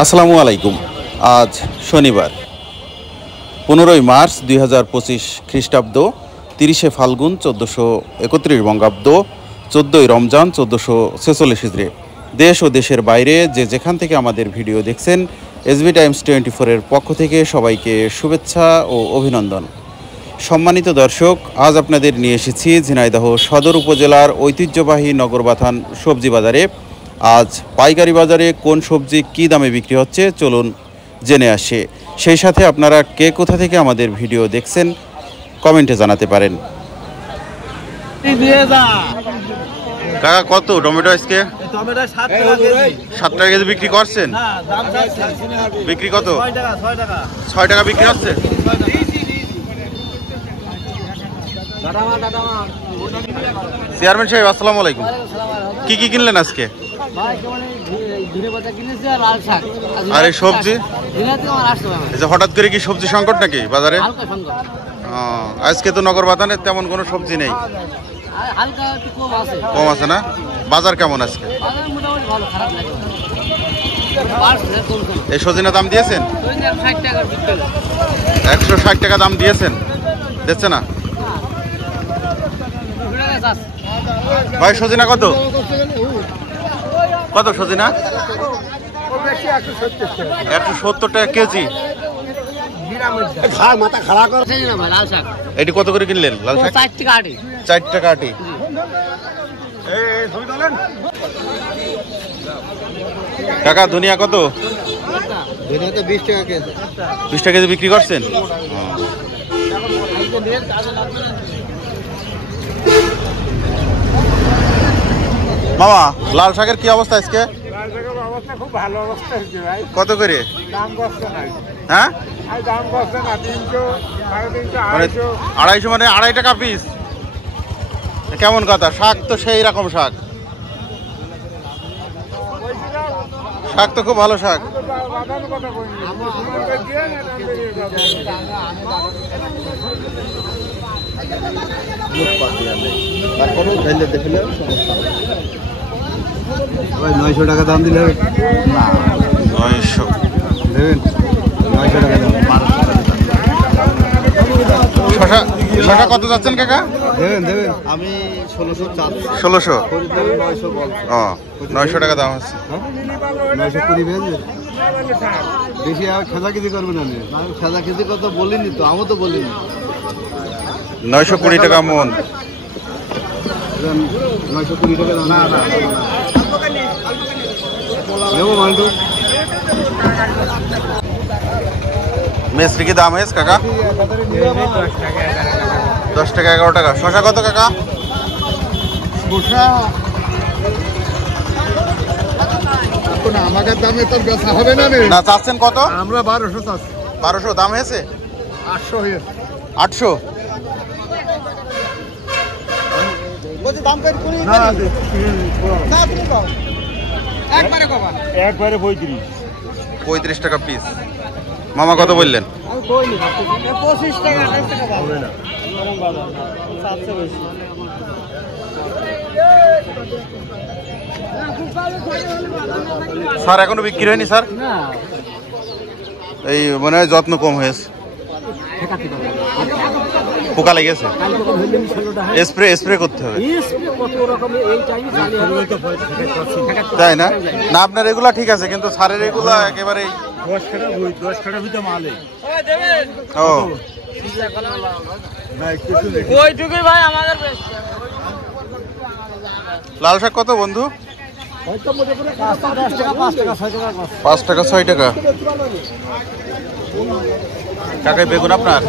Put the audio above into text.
আসসালামু আলাইকুম। আজ শনিবার 15ই মার্চ 2025 খ্রিস্টাব্দ, 30শে ফাল্গুন 1431 বঙ্গাব্দ, 14ই রমজান 1446 হিজরি। দেশ ও দেশের বাইরে যে যেখান থেকে আমাদের ভিডিও দেখছেন, SB টাইমস 24-এর পক্ষ থেকে সবাইকে শুভেচ্ছা ও অভিনন্দন। সম্মানিত দর্শক, আজ আপনাদের নিয়ে এসেছি ঝিনাইদহ সদর উপজেলার ঐতিহ্যবাহী নগরবাথান সবজি বাজারে। আজ পাইকারি বাজারে কোন সবজি কী দামে বিক্রি হচ্ছে চলুন জেনে আসি। সেই সাথে আপনারা কে কোথা থেকে আমাদের ভিডিও দেখছেন কমেন্টে জানাতে পারেন। কাকা, কত টমেটো আজকে? 7 টাকা কেজি বিক্রি করছেন? বিক্রি কত? 6 টাকা বিক্রি হচ্ছে। চেয়ারম্যান সাহেব, আসসালামু আলাইকুম। কি কি কিনলেন আজকে? আর এই সবজি হঠাৎ করে কি সবজি সংকট নাকি বাজারে? আজকে তো নগর বাজারে তেমন কোনো সবজি নেই, কম আছে না? বাজার কেমন আজকে? এই সজিনা দাম দিয়েছেন? 160 টাকা দাম দিয়েছেন, দিচ্ছে না ভাই? সজিনা কত কত সজিনা? 170 টাকা কেজি। এটি কত করে কিনলেন লাল শাক? 4 টাকা আটি। কাকা, ধনিয়া কত? 20 টাকা কেজি। 20 টাকা কেজি বিক্রি করছেন? মামা, লাল শাকের কি অবস্থা আজকে? খুব ভালো অবস্থা হচ্ছে ভাই। কত করে দাম বসছে না? হ্যাঁ, দাম বসছে না। 300, 350, 250 মানে 2.5 টাকা পিস। কেমন কথা? শাক তো সেই রকম শাক, শাক তো খুব ভালো শাক। তারপরেও ঢেলে দেখলে 900 টাকা দাম দিলে না। 900 দেবেন? 900 টাকা দাম। শশা কত যাচ্ছেন কাকা? দেবেন দেবেন। আমি 1600 চাচ্ছি। 1600? 900 বল। 900 টাকা দাম আছে। 920 ভেজে বেশি আর খেজা কেজি করবেন না। খেজা কেজি কত বলিনি তো, আমি তো বলিনি। 920 টাকা মন। 920 টাকা দাম। না না নেবো মান্টু। মিষ্টি কি দাম হয়েছে কাকা? 10 টাকা 11 টাকা। শশা কত কাকা? আমাদের দামে তো বেচা হবে না। না, চাচ্ছেন কত? আমরা 1200 চাচ্ছি। 1200 দাম হয়েছে? 800 হয়েছে। 800? একবারে 35 টাকা পিস। মামা কত বললেন? 25 টাকা। স্যার এখনো বিক্রি হয়নি স্যার? এই মনে হয় যত্ন কম হয়েছে, পোকা লেগেছে। স্প্রে করতে হবে, তাই না? না, আপনার এগুলা ঠিক আছে, কিন্তু সারের এগুলা একেবারে 10 টাকা ভিতরে মালে। ও লাল শাক কত বন্ধু? 5 টাকা 6 টাকা। কাকাই বেগুন আপনার?